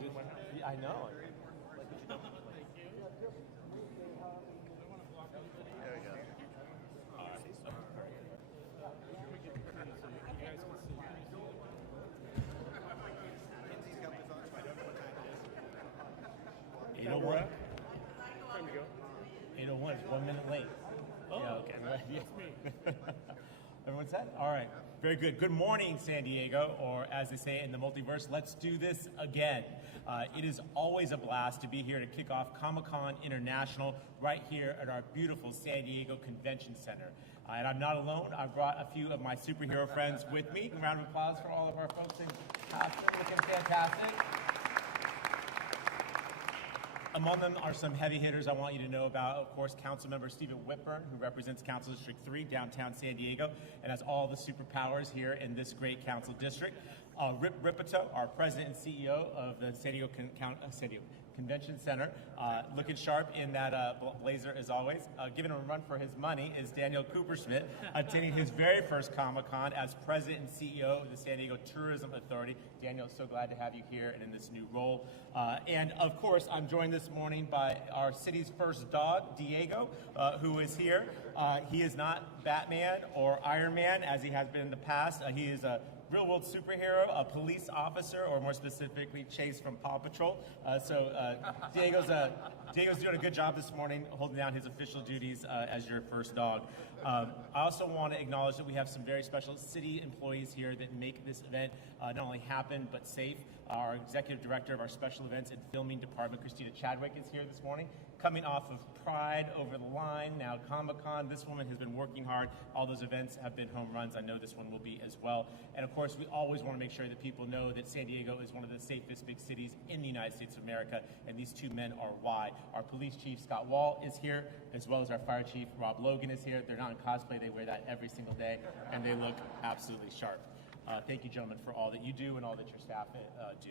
Yeah, I know. There we go. Kinsey's got the phone, so I don't know what time it is. 8:01. Time to go. 8:01. It's 1 minute late. Oh, Yeah, okay. That's me. Everyone set? All right. Very good. Good morning, San Diego, or as they say in the multiverse, let's do this again. It is always a blast to be here to kick off Comic-Con International right here at our beautiful San Diego Convention Center. And I'm not alone. I've brought a few of my superhero friends with me. A round of applause for all of our folks in costume, looking fantastic. Among them are some heavy hitters I want you to know about. Of course, Councilmember Stephen Whitburn, who represents Council District 3, downtown San Diego, and has all the superpowers here in this great council district. Rippetoe, our president and CEO of the San Diego Convention Center, looking sharp in that blazer as always. Giving him a run for his money is Daniel Kuperschmid, attending his very first Comic-Con as president and CEO of the San Diego Tourism Authority. Daniel, so glad to have you here and in this new role. And of course, I'm joined this morning by our city's first dog, Diego, who is here. He is not Batman or Iron Man, as he has been in the past. He is a real-world superhero, a police officer, or more specifically, Chase from Paw Patrol. Diego's doing a good job this morning, holding down his official duties as your first dog. I also want to acknowledge that we have some very special city employees here that make this event not only happen, but safe. Our executive director of our special events and filming department, Christina Chadwick, is here this morning, coming off of Pride, Over the Line, now Comic-Con. This woman has been working hard. All those events have been home runs. I know this one will be as well. And of course, we always want to make sure that people know that San Diego is one of the safest big cities in the United States of America, and these two men are why. Our police chief, Scott Wall, is here, as well as our fire chief, Rob Logan, is here. They're not in cosplay. They wear that every single day, and they look absolutely sharp. Thank you, gentlemen, for all that you do and all that your staff do.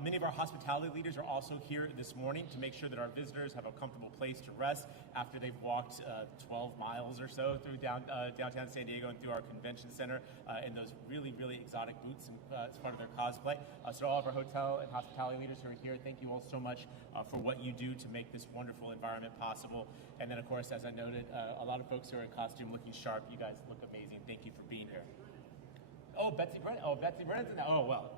Many of our hospitality leaders are also here this morning to make sure that our visitors have a comfortable place to rest after they've walked 12 miles or so through downtown San Diego and through our convention center in those really, really exotic boots as part of their cosplay. So all of our hotel and hospitality leaders who are here, thank you all so much for what you do to make this wonderful environment possible. And then, of course, as I noted, a lot of folks who are in costume looking sharp. You guys look amazing. Thank you for being here. Oh, Betsy Brennan. Oh, Betsy Brennan's in that. Oh, well,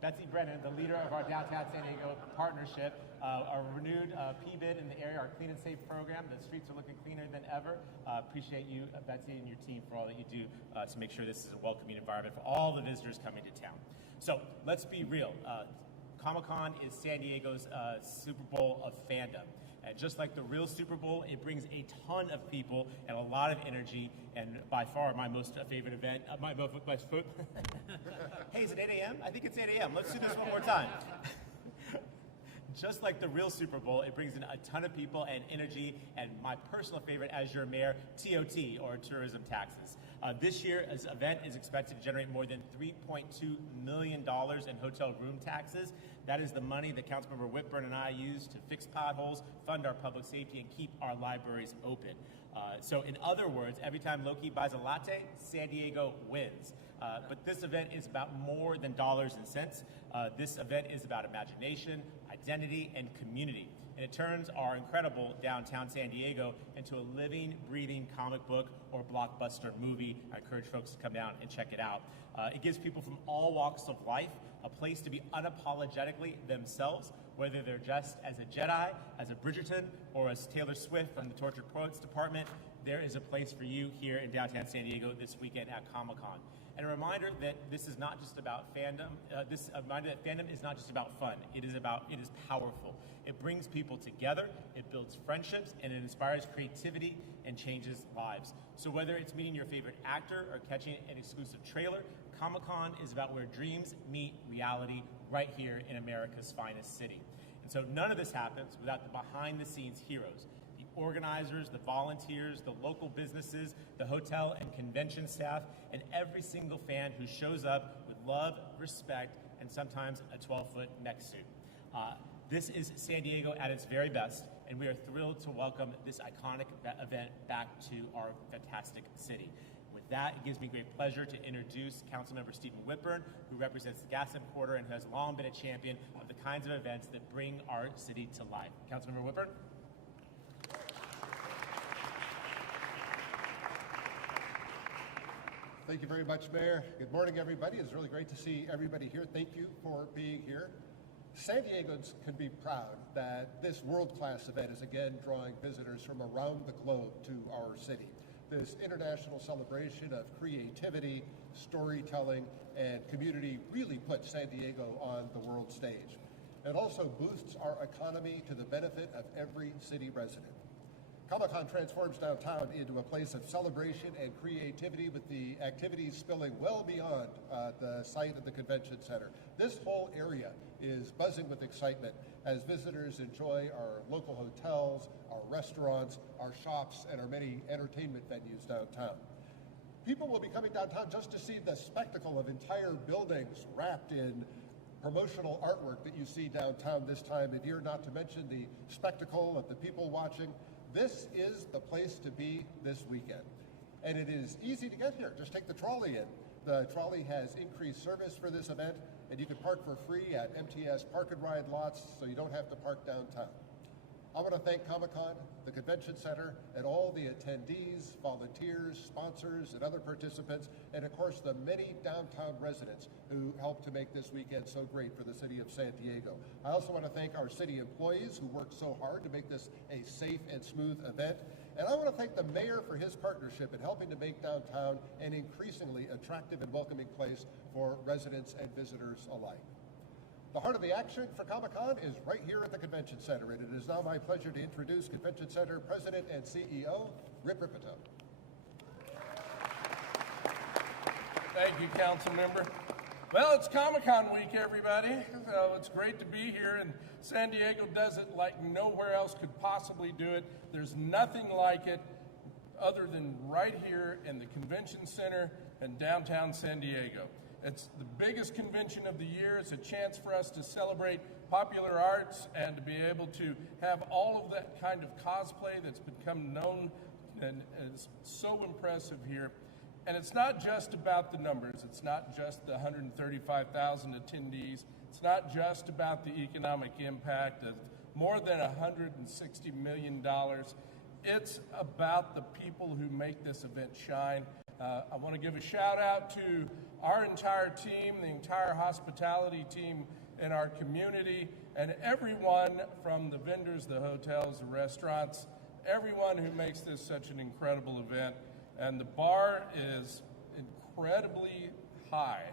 Betsy Brennan, the leader of our Downtown San Diego partnership, our renewed PBID in the area, our Clean and Safe program. The streets are looking cleaner than ever. Appreciate you, Betsy, and your team for all that you do to make sure this is a welcoming environment for all the visitors coming to town. So let's be real. Comic-Con is San Diego's Super Bowl of fandom. And just like the real Super Bowl, it brings a ton of people and a lot of energy, and by far my most favorite event. Hey, is it 8 a.m.? I think it's 8 a.m. Let's do this one more time. Just like the real Super Bowl, it brings in a ton of people and energy, and my personal favorite as your mayor, TOT, or tourism taxes. This year's event is expected to generate more than $3.2 million in hotel room taxes. That is the money that Councilmember Whitburn and I use to fix potholes, fund our public safety, and keep our libraries open. So in other words, every time Loki buys a latte, San Diego wins. But this event is about more than dollars and cents. This event is about imagination, identity, and community. And it turns our incredible downtown San Diego into a living, breathing comic book or blockbuster movie. I encourage folks to come down and check it out. It gives people from all walks of life a place to be unapologetically themselves, whether they're dressed as a Jedi, as a Bridgerton, or as Taylor Swift from the Tortured Poets Department. There is a place for you here in downtown San Diego this weekend at Comic-Con. And a reminder that this is not just about fandom. A reminder that fandom is not just about fun. It is powerful. It brings people together, it builds friendships, and it inspires creativity and changes lives. So whether it's meeting your favorite actor or catching an exclusive trailer, Comic-Con is about where dreams meet reality right here in America's finest city. And so none of this happens without the behind-the-scenes heroes. The organizers, the volunteers, the local businesses, the hotel and convention staff, and every single fan who shows up with love, respect, and sometimes a 12-foot mech suit. This is San Diego at its very best, and we are thrilled to welcome this iconic event back to our fantastic city. With that, it gives me great pleasure to introduce Councilmember Stephen Whitburn, who represents the Gaslamp Quarter and has long been a champion of the kinds of events that bring our city to life. Councilmember Whitburn. Thank you very much, Mayor. Good morning, everybody. It's really great to see everybody here. Thank you for being here. San Diegans can be proud that this world-class event is again drawing visitors from around the globe to our city. This international celebration of creativity, storytelling, and community really puts San Diego on the world stage. It also boosts our economy to the benefit of every city resident. Comic-Con transforms downtown into a place of celebration and creativity, with the activities spilling well beyond the site of the convention center. This whole area is buzzing with excitement as visitors enjoy our local hotels, our restaurants, our shops, and our many entertainment venues downtown. People will be coming downtown just to see the spectacle of entire buildings wrapped in promotional artwork that you see downtown this time of year, not to mention the spectacle of the people watching. This is the place to be this weekend. And it is easy to get here. Just take the trolley in. The trolley has increased service for this event, and you can park for free at MTS Park and Ride lots, so you don't have to park downtown. I want to thank Comic-Con, the Convention Center, and all the attendees, volunteers, sponsors, and other participants, and of course the many downtown residents who helped to make this weekend so great for the city of San Diego. I also want to thank our city employees who worked so hard to make this a safe and smooth event. And I want to thank the mayor for his partnership in helping to make downtown an increasingly attractive and welcoming place for residents and visitors alike. The heart of the action for Comic-Con is right here at the Convention Center, and it is now my pleasure to introduce Convention Center President and CEO, Rippetoe. Thank you, Councilmember. Well, it's Comic-Con week, everybody. So it's great to be here, and San Diego does it like nowhere else could possibly do it. There's nothing like it other than right here in the Convention Center in downtown San Diego. It's the biggest convention of the year. It's a chance for us to celebrate popular arts and to be able to have all of that kind of cosplay that's become known and is so impressive here. And it's not just about the numbers. It's not just the 135,000 attendees. It's not just about the economic impact of more than $160 million. It's about the people who make this event shine. I want to give a shout out to our entire team, the entire hospitality team in our community, and everyone from the vendors, the hotels, the restaurants, everyone who makes this such an incredible event. And the bar is incredibly high.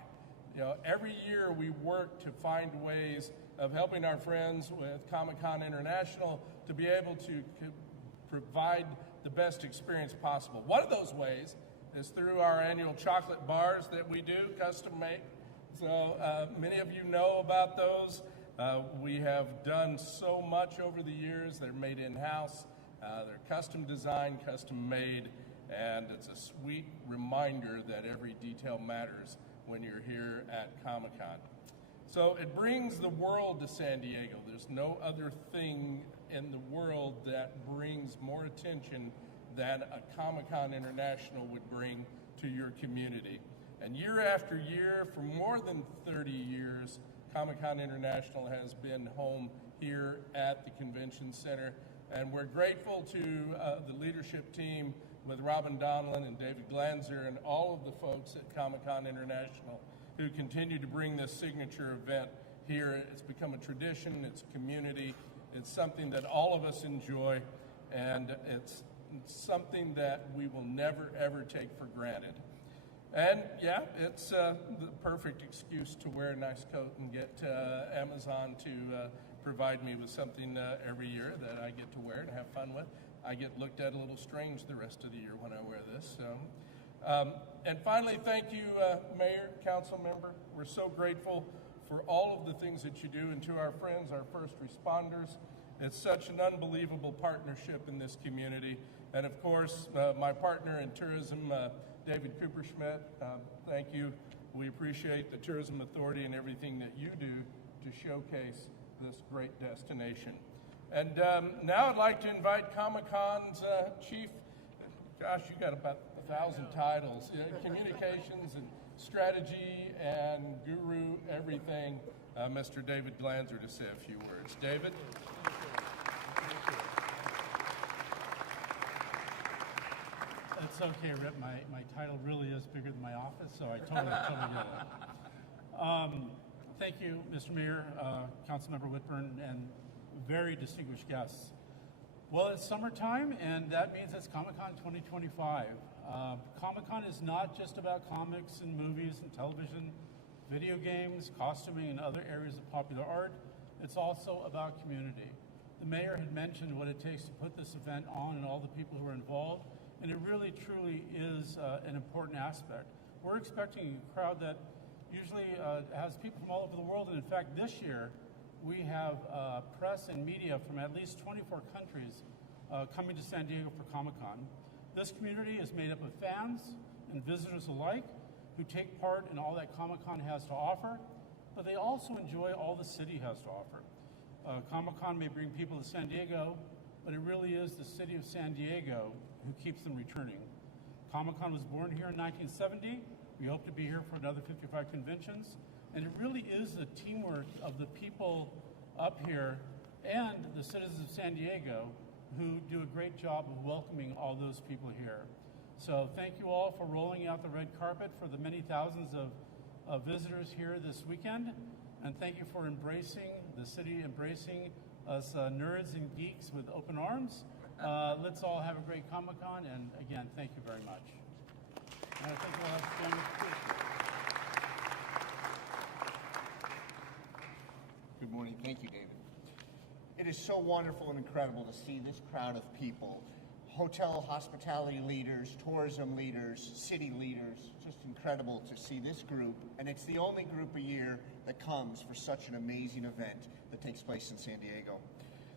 You know, every year we work to find ways of helping our friends with Comic-Con International to be able to provide the best experience possible. One of those ways is through our annual chocolate bars that we do, custom made. So many of you know about those. We have done so much over the years. They're made in-house. They're custom designed, custom made, and it's a sweet reminder that every detail matters when you're here at Comic-Con. So it brings the world to San Diego. There's no other thing in the world that brings more attention than a Comic-Con International would bring to your community. And year after year, for more than 30 years, Comic-Con International has been home here at the Convention Center. And we're grateful to the leadership team with Robin Donlin and David Glanzer and all of the folks at Comic-Con International who continue to bring this signature event here. It's become a tradition, it's community, it's something that all of us enjoy, and it's something that we will never, ever take for granted. And yeah, it's the perfect excuse to wear a nice coat and get Amazon to provide me with something every year that I get to wear and have fun with. I get looked at a little strange the rest of the year when I wear this. So. And finally, thank you, Mayor, Councilmember. We're so grateful for all of the things that you do, and to our friends, our first responders. It's such an unbelievable partnership in this community. And of course, my partner in tourism, David Kuperschmid, thank you. We appreciate the Tourism Authority and everything that you do to showcase this great destination. And now I'd like to invite Comic-Con's chief, gosh, you got about 1,000 titles, communications and strategy and guru, everything. Mr. David Glanzer to say a few words. David? It's okay, Rip. My title really is bigger than my office, so I totally get it. Thank you, Mr. Mayor, Councilmember Whitburn, and very distinguished guests. Well, it's summertime, and that means it's Comic-Con 2025. Comic-Con is not just about comics and movies and television, video games, costuming, and other areas of popular art. It's also about community. The mayor had mentioned what it takes to put this event on and all the people who are involved, and it really, truly is an important aspect. We're expecting a crowd that usually has people from all over the world, and in fact, this year, we have press and media from at least 24 countries coming to San Diego for Comic-Con. This community is made up of fans and visitors alike who take part in all that Comic-Con has to offer, but they also enjoy all the city has to offer. Comic-Con may bring people to San Diego, but it really is the city of San Diego who keeps them returning. Comic-Con was born here in 1970. We hope to be here for another 55 conventions. And it really is the teamwork of the people up here and the citizens of San Diego who do a great job of welcoming all those people here. So thank you all for rolling out the red carpet for the many thousands of visitors here this weekend. And thank you for embracing the city, embracing us nerds and geeks with open arms. Let's all have a great Comic-Con, and again, thank you very much. And I think we'll have to join with Good morning. Thank you, David. It is so wonderful and incredible to see this crowd of people, hotel hospitality leaders, tourism leaders, city leaders, just incredible to see this group. And it's the only group a year that comes for such an amazing event that takes place in San Diego.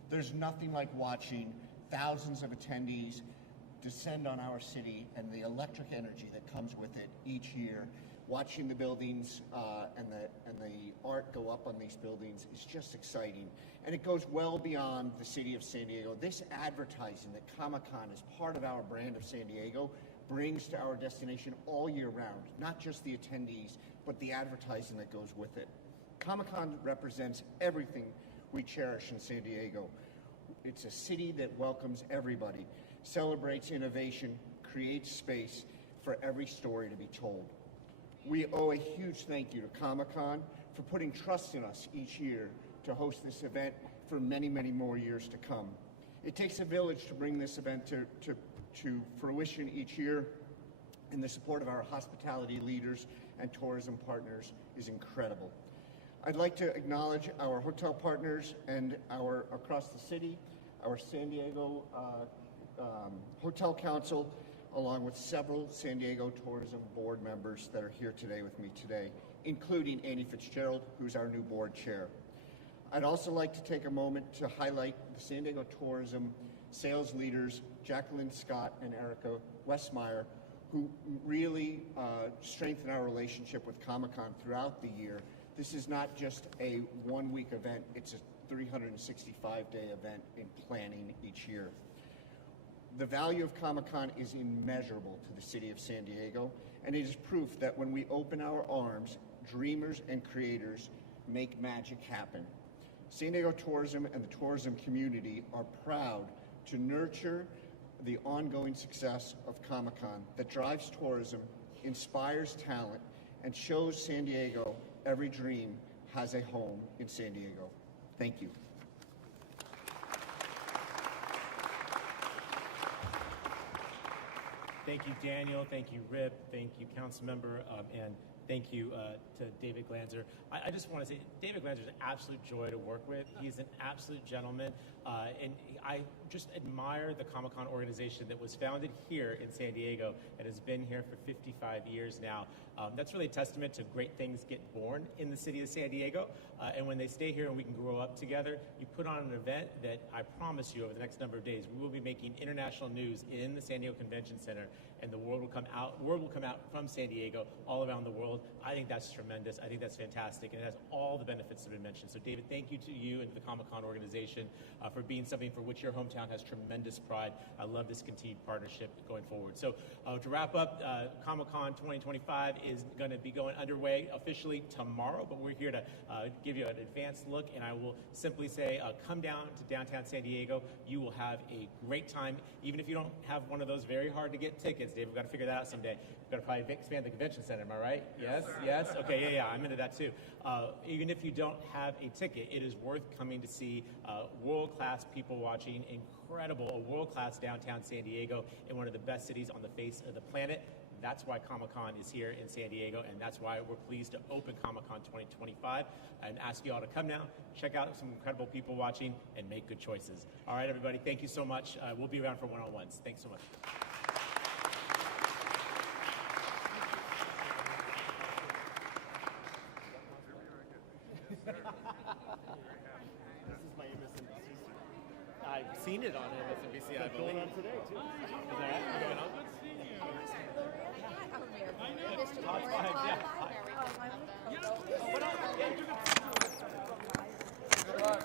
There's nothing like watching thousands of attendees descend on our city and the electric energy that comes with it each year. Watching the buildings and the art go up on these buildings is just exciting. And it goes well beyond the city of San Diego. This advertising that Comic-Con is part of our brand of San Diego brings to our destination all year round, not just the attendees, but the advertising that goes with it. Comic-Con represents everything we cherish in San Diego. It's a city that welcomes everybody, celebrates innovation, creates space for every story to be told. We owe a huge thank you to Comic-Con for putting trust in us each year to host this event for many, many more years to come. It takes a village to bring this event to fruition each year, and the support of our hospitality leaders and tourism partners is incredible. I'd like to acknowledge our hotel partners and our across the city, our San Diego Hotel Council, along with several San Diego Tourism Board members that are here today with me today, including Annie Fitzgerald, who's our new board chair. I'd also like to take a moment to highlight the San Diego Tourism sales leaders, Jacqueline Scott and Erica Westmeyer, who really strengthen our relationship with Comic-Con throughout the year. This is not just a one-week event, it's a 365-day event in planning each year. The value of Comic-Con is immeasurable to the city of San Diego, and it is proof that when we open our arms, dreamers and creators make magic happen. San Diego tourism and the tourism community are proud to nurture the ongoing success of Comic-Con that drives tourism, inspires talent, and shows San Diego every dream has a home in San Diego. Thank you. Thank you, Daniel. Thank you, Rip. Thank you, Councilmember, and thank you to David Glanzer. I just want to say, David Glanzer is an absolute joy to work with. He's an absolute gentleman, and I just admire the Comic-Con organization that was founded here in San Diego and has been here for 55 years now. That's really a testament to great things get born in the city of San Diego, and when they stay here and we can grow up together, you put on an event that I promise you over the next number of days, we will be making international news in the San Diego Convention Center, and the word will come out from San Diego all around the world world. I think that's tremendous. I think that's fantastic, and it has all the benefits that have been mentioned. So, David, thank you to you and to the Comic-Con organization for being something for which your hometown has tremendous pride. I love this continued partnership going forward. So, to wrap up, Comic-Con 2025 is going to be going underway officially tomorrow, but we're here to give you an advanced look, and I will simply say, come down to downtown San Diego. You will have a great time, even if you don't have one of those very hard to get tickets. Dave, we've got to figure that out someday. We've got to probably expand the convention center, am I right? Yes? Okay, yeah, I'm into that too. Even if you don't have a ticket, it is worth coming to see world-class people watching, a world-class downtown San Diego in one of the best cities on the face of the planet. That's why Comic-Con is here in San Diego, and that's why we're pleased to open Comic-Con 2025 and ask you all to come now, check out some incredible people watching, and make good choices. All right, everybody, thank you so much. We'll be around for one-on-ones. Thanks so much. This is my MSNBC suit. I've seen it on MSNBC, I believe. Going on today, too. Is that right? Going on? Mr. Todd, Gloria, fine, Todd, yeah. Good luck.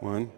One.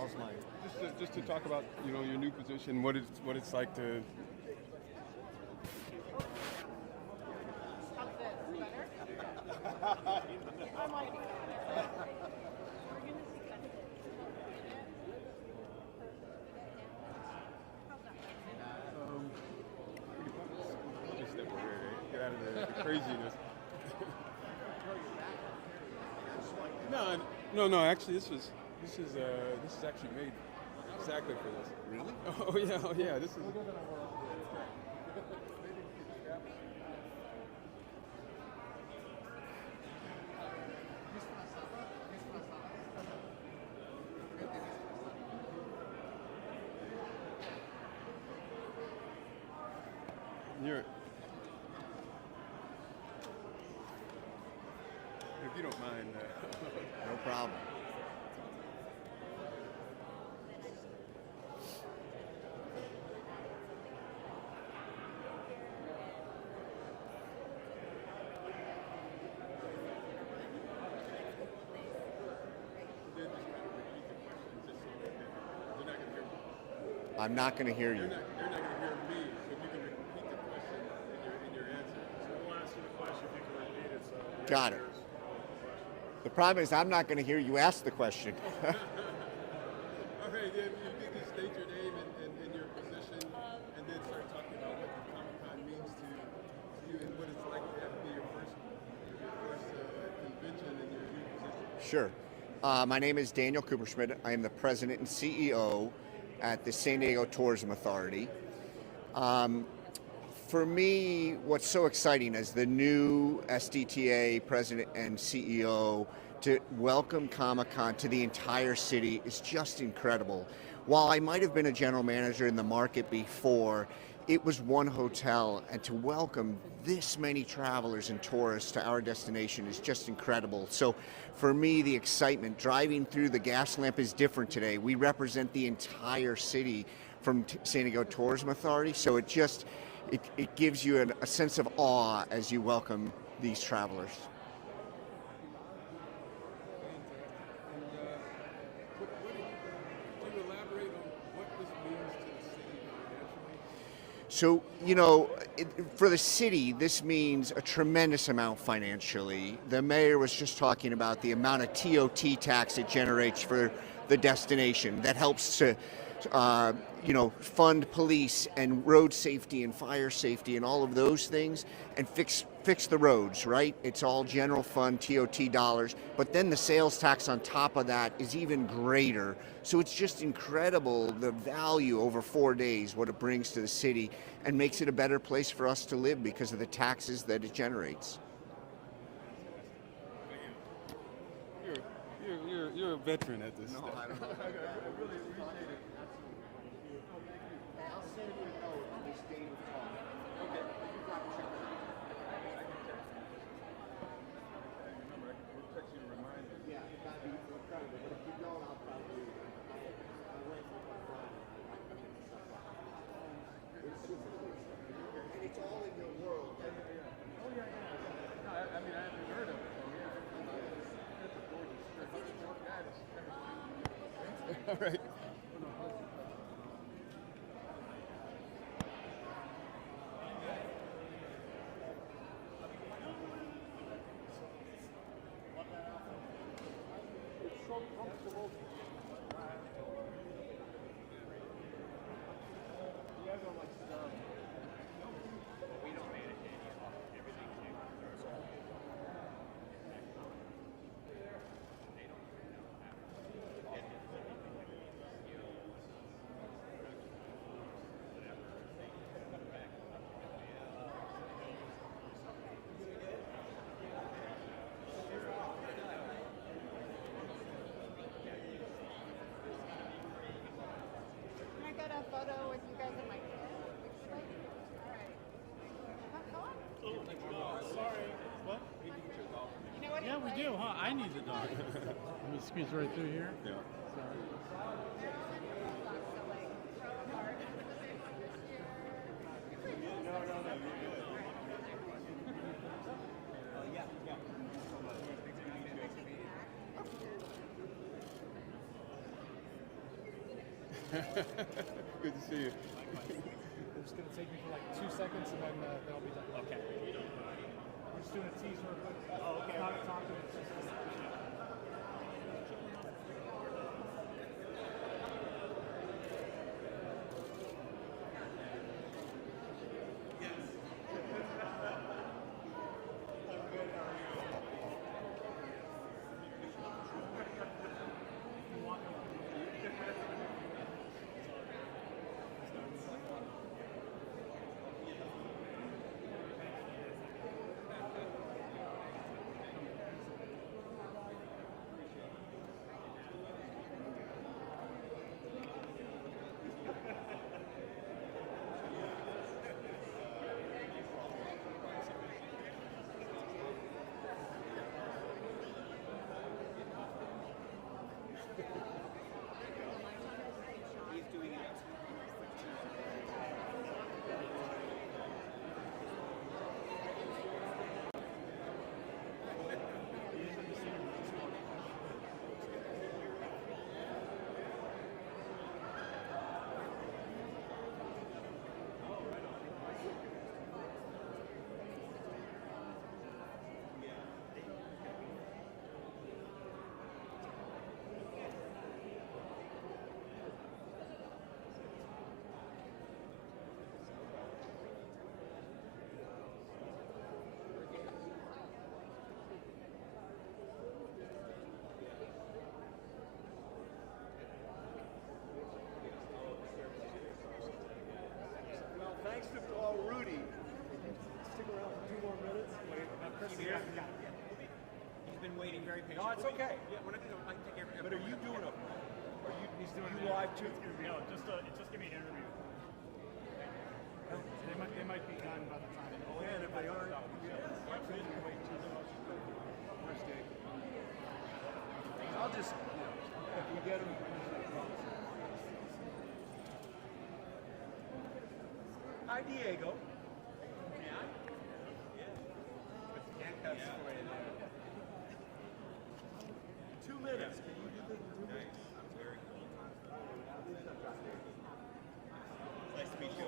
All's mine. Just to talk about your new position, what it's like to. Get out of the craziness. No. Actually, this is actually made exactly for this. Really? Oh yeah. This is. If you don't mind. No problem. I'm not going to hear you. You're not going to hear me, so you can repeat the question in your answer. So we'll ask you the question if you can repeat it. So Got it. The problem is I'm not going to hear you ask the question. All right, if you could just state your name and your position, and then start talking about what the Comic-Con means to you and what it's like to have to be your first convention in your new position. Sure. My name is Daniel Kuperschmid. I am the president and CEO at the San Diego Tourism Authority. For me, what's so exciting as the new SDTA president and CEO to welcome Comic-Con to the entire city is just incredible. While I might have been a general manager in the market before, it was one hotel, and to welcome this many travelers and tourists to our destination is just incredible. So for me, the excitement, driving through the gas lamp is different today. We represent the entire city from San Diego Tourism Authority, so it gives you a sense of awe as you welcome these travelers. Can you elaborate on what this means to the city financially? So, for the city, this means a tremendous amount financially. The mayor was just talking about the amount of TOT tax it generates for the destination that helps to fund police and road safety and fire safety and all of those things and fix the roads, right? It's all general fund TOT dollars, but then the sales tax on top of that is even greater. So it's just incredible the value over 4 days, what it brings to the city and makes it a better place for us to live because of the taxes that it generates. You're a veteran at this. No, I don't know. I really appreciate it. I'll send you a note on this date of talk. Okay. Text you to remind you. Yeah, that'd be incredible. But if you don't, I'll probably. I went with my brother. And it's all in your world. Oh yeah. No, I mean I haven't heard of it. It's a gorgeous strip. All right. Can I get a photo with you guys in my All right. Go on. Sorry. What? You know what? Yeah, we do, huh? I need the dog. Let me squeeze right through here. Yeah. Good to see you. It's going to take me for like 2 seconds and then I'll be done. Okay. We're just doing a tease real quick. Oh, okay. Not talking. It's just Thanks to Rudy. Stick around for 2 more minutes. He's been waiting very patiently. No, it's okay. Yeah, we're not going to take care of it. But are you doing a? Are you? He's doing you live too? No, it's just gonna be an interview. They might be done by the time. Oh, and if they aren't, I'll just, if we get them. Hi, Diego. Handcuffs for you there. 2 minutes. Can you do this in 2 minutes? Very cool. Nice to meet you.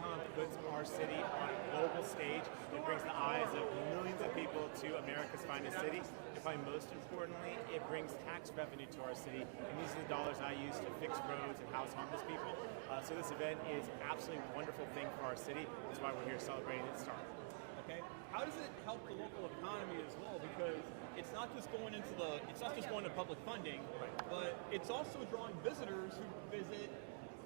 Comm puts our city on a global stage. It brings the eyes of millions of people to America's finest city. And probably most importantly, it brings tax revenue to our city. And these are the dollars I use to fix roads and house homeless people. So this event is absolutely a wonderful thing for our city. That's why we're here celebrating its start. Okay. How does it help the local economy as well? Because it's not just going to public funding, but it's also drawing visitors who visit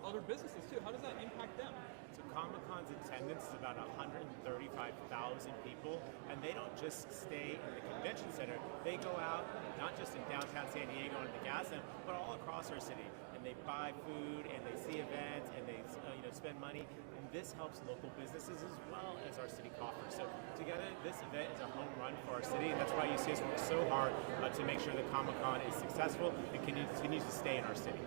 other businesses too. How does that impact them? So Comic-Con's attendance is about 135,000 people, and they don't just stay in the convention center. They go out, not just in downtown San Diego and the gas lamp, but all across our city. And they buy food, and they see events, and they spend money. And this helps local businesses as well as our city coffers. So together, this event is a home run for our city, and that's why you see us work so hard to make sure that Comic-Con is successful and continues to stay in our city.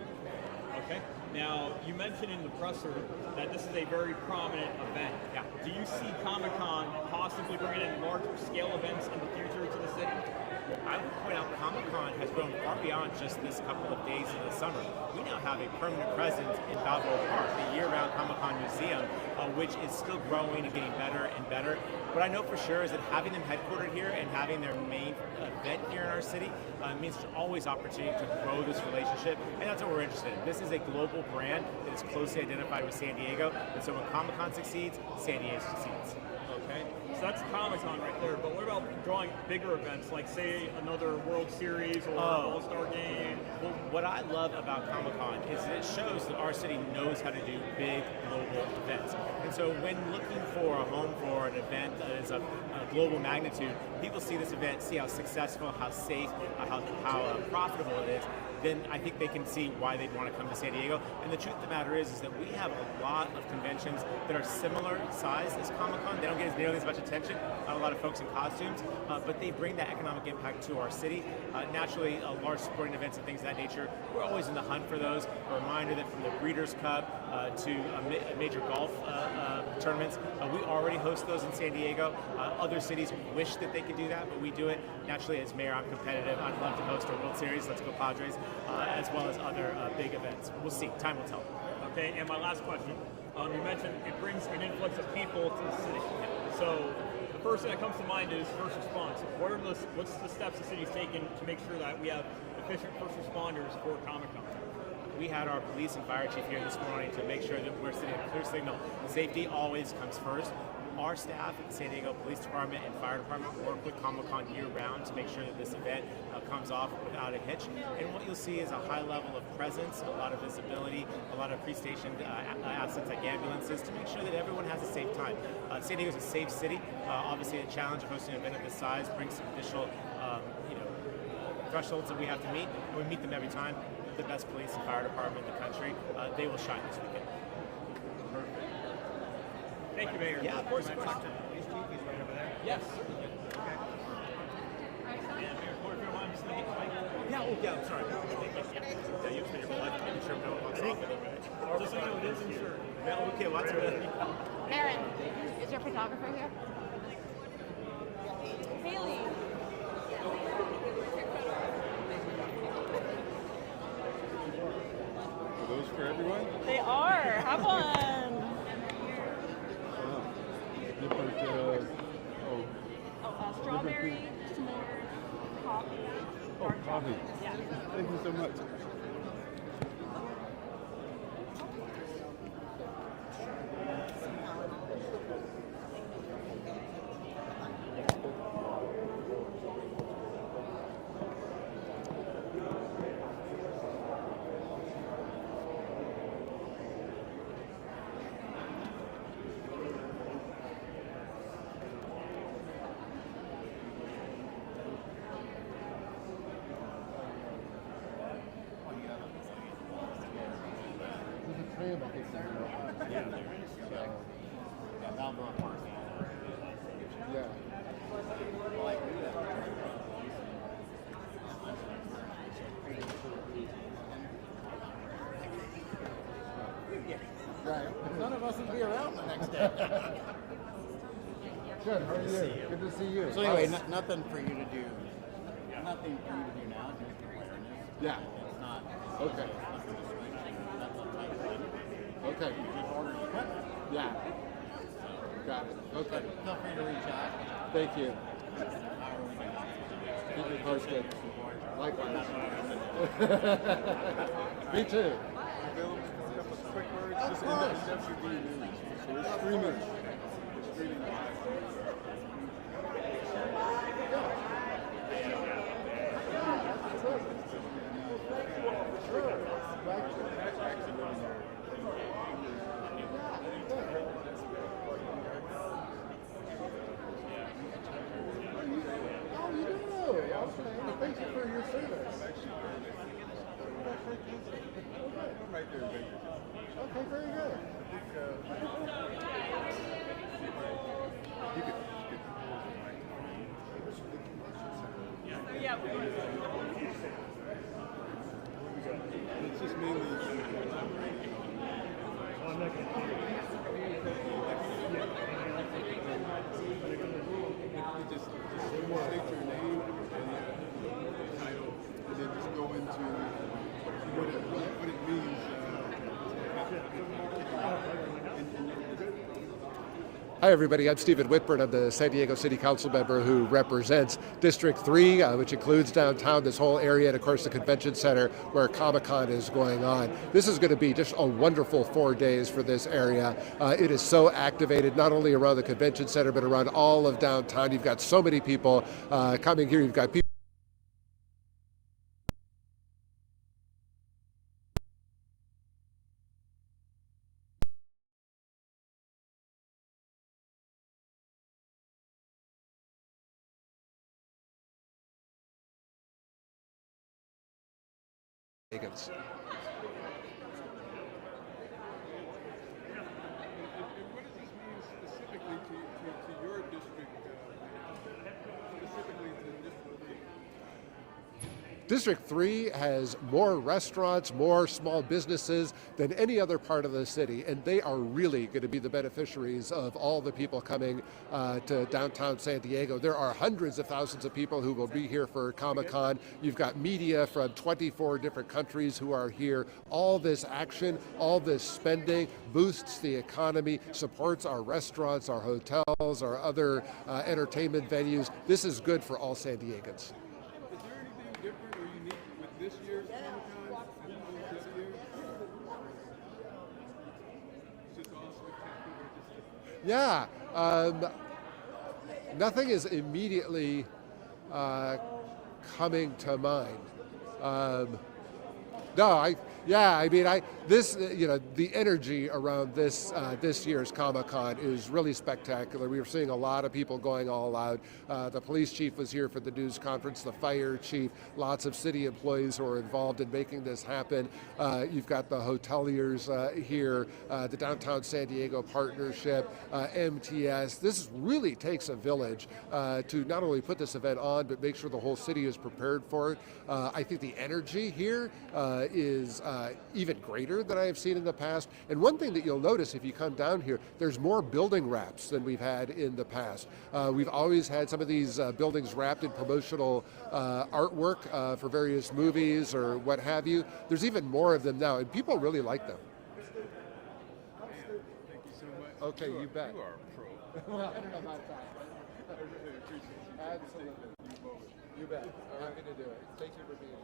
Okay. Now, you mentioned in the presser that this is a very prominent event. Yeah. Do you see Comic-Con possibly bringing in larger scale events in the future to the city? I would point out Comic-Con has grown far beyond just this couple of days in the summer. We now have a permanent presence in Balboa Park, the year-round Comic-Con Museum, which is still growing and getting better and better. What I know for sure is that having them headquartered here and having their main event here in our city means there's always opportunity to grow this relationship, and that's what we're interested in. This is a global brand that is closely identified with San Diego, and so when Comic-Con succeeds, San Diego succeeds. Okay, so that's Comic-Con right there, but what about drawing bigger events, like say another World Series or All-Star Game? Well, what I love about Comic-Con is that it shows that our city knows how to do big global events. And so when looking for a home for an event that is of global magnitude, people see this event, see how successful, how safe, how profitable it is. then I think they can see why they'd want to come to San Diego. And the truth of the matter is that we have a lot of conventions that are similar size as Comic-Con. They don't get nearly as much attention, not a lot of folks in costumes, but they bring that economic impact to our city. Naturally, large sporting events and things of that nature, we're always in the hunt for those. A reminder that from the Breeders' Cup to major golf tournaments, we already host those in San Diego. Other cities wish that they could do that, but we do it. Naturally, as mayor, I'm competitive. I'd love to host a World Series, Let's Go Padres, as well as other big events. We'll see. Time will tell. Okay, and my last question. You mentioned it brings an influx of people to the city. So the first thing that comes to mind is first response. What's the steps the city's taken to make sure that we have efficient first responders for Comic-Con? We had our police and fire chief here this morning to make sure that we're sending a clear signal. Safety always comes first. Our staff at the San Diego Police Department and Fire Department work with Comic-Con year-round to make sure that this event comes off without a hitch. And what you'll see is a high level of presence, a lot of visibility, a lot of pre-stationed assets like ambulances to make sure that everyone has a safe time. San Diego is a safe city. Obviously, the challenge of hosting an event of this size brings some additional thresholds that we have to meet, and we meet them every time. The best police and fire department in the country, they will shine this weekend. Thank you, Mayor. Yeah, of course. Yes, certainly. Okay. Yeah, Mayor, if you don't mind, I'm just going to get the mic. Yeah, I'm sorry. Yeah, you have your life insurance. No one wants off anyway. Just so you know, it is insured. Yeah, okay, lots of it. Aaron, is your photographer here? Haley. Are those for everyone? They are. Have one. Different, Strawberry, s'more, coffee. oh, coffee. Yeah. Thank you so much. None of us will be around the next day. Good, how are you? Good to see you. So anyway, nothing for you to do. Nothing for you to do now. Just awareness. Yeah. It's not. Okay. Nothing to switch. That's a tight thing. Okay. Just order equipment. Yeah. Got it. Okay. Feel free to reach out. Thank you. How are we doing? Keep me posted. Likewise. Me too. Available for a couple of quick words. Just in the WB News. So we're streaming. We're streaming live. Thank you for your service. Right there, baby. Okay, very good. Yeah. It's just mainly just state your name and title, and then just go into what it means. Hi, everybody. I'm Stephen Whitburn. I'm the San Diego City Council member who represents District 3, which includes downtown, this whole area, and of course the convention center where Comic-Con is going on. This is going to be just a wonderful 4 days for this area. It is so activated, not only around the convention center, but around all of downtown. You've got so many people coming here. You've got people Diegans. What does this mean specifically to your district, specifically to District 3? District 3 has more restaurants, more small businesses than any other part of the city, and they are really going to be the beneficiaries of all the people coming to downtown San Diego. There are hundreds of thousands of people who will be here for Comic-Con. You've got media from 24 different countries who are here. All this action, all this spending boosts the economy, supports our restaurants, our hotels, our other entertainment venues. This is good for all San Diegans. Is there anything different or unique with this year's Comic-Con as opposed to other years? It's just all spectacular. Yeah, nothing is immediately coming to mind. The energy around this year's Comic-Con is really spectacular. We were seeing a lot of people going all out. The police chief was here for the news conference, the fire chief, lots of city employees who are involved in making this happen. You've got the hoteliers here, the Downtown San Diego Partnership, MTS. This really takes a village to not only put this event on, but make sure the whole city is prepared for it. I think the energy here is even greater than I have seen in the past. And one thing that you'll notice if you come down here, there's more building wraps than we've had in the past. We've always had some of these buildings wrapped in promotional artwork for various movies or what have you. There's even more of them now, and people really like them. Thank you so much. Okay, you bet. You are a pro. Well, I don't know about that. I really appreciate it. Absolutely. You bet. Happy to do it. Thank you for being here.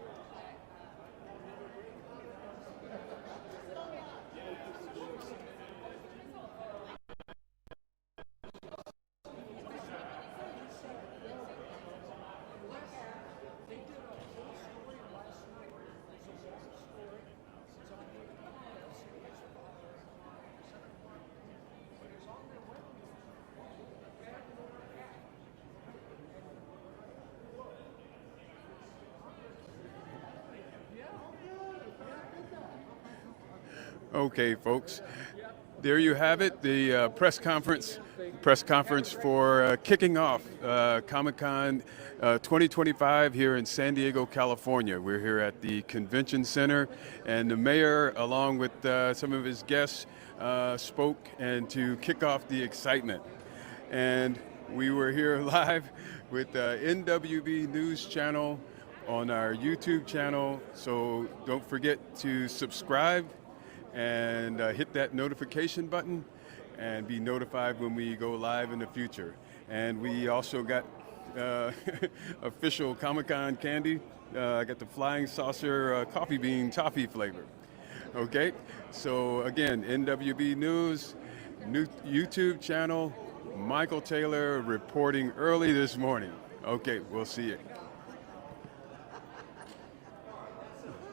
Okay, folks, there you have it, the press conference for kicking off Comic-Con 2025 here in San Diego, California. We're here at the Convention Center, and the mayor, along with some of his guests, spoke and to kick off the excitement. And we were here live with NWB News Channel on our YouTube channel, so don't forget to subscribe and hit that notification button and be notified when we go live in the future. And we also got official Comic-Con candy. I got the Flying Saucer coffee bean toffee flavor. Okay, so again, NWB News, new YouTube channel, Michael Taylor reporting early this morning. Okay, we'll see you.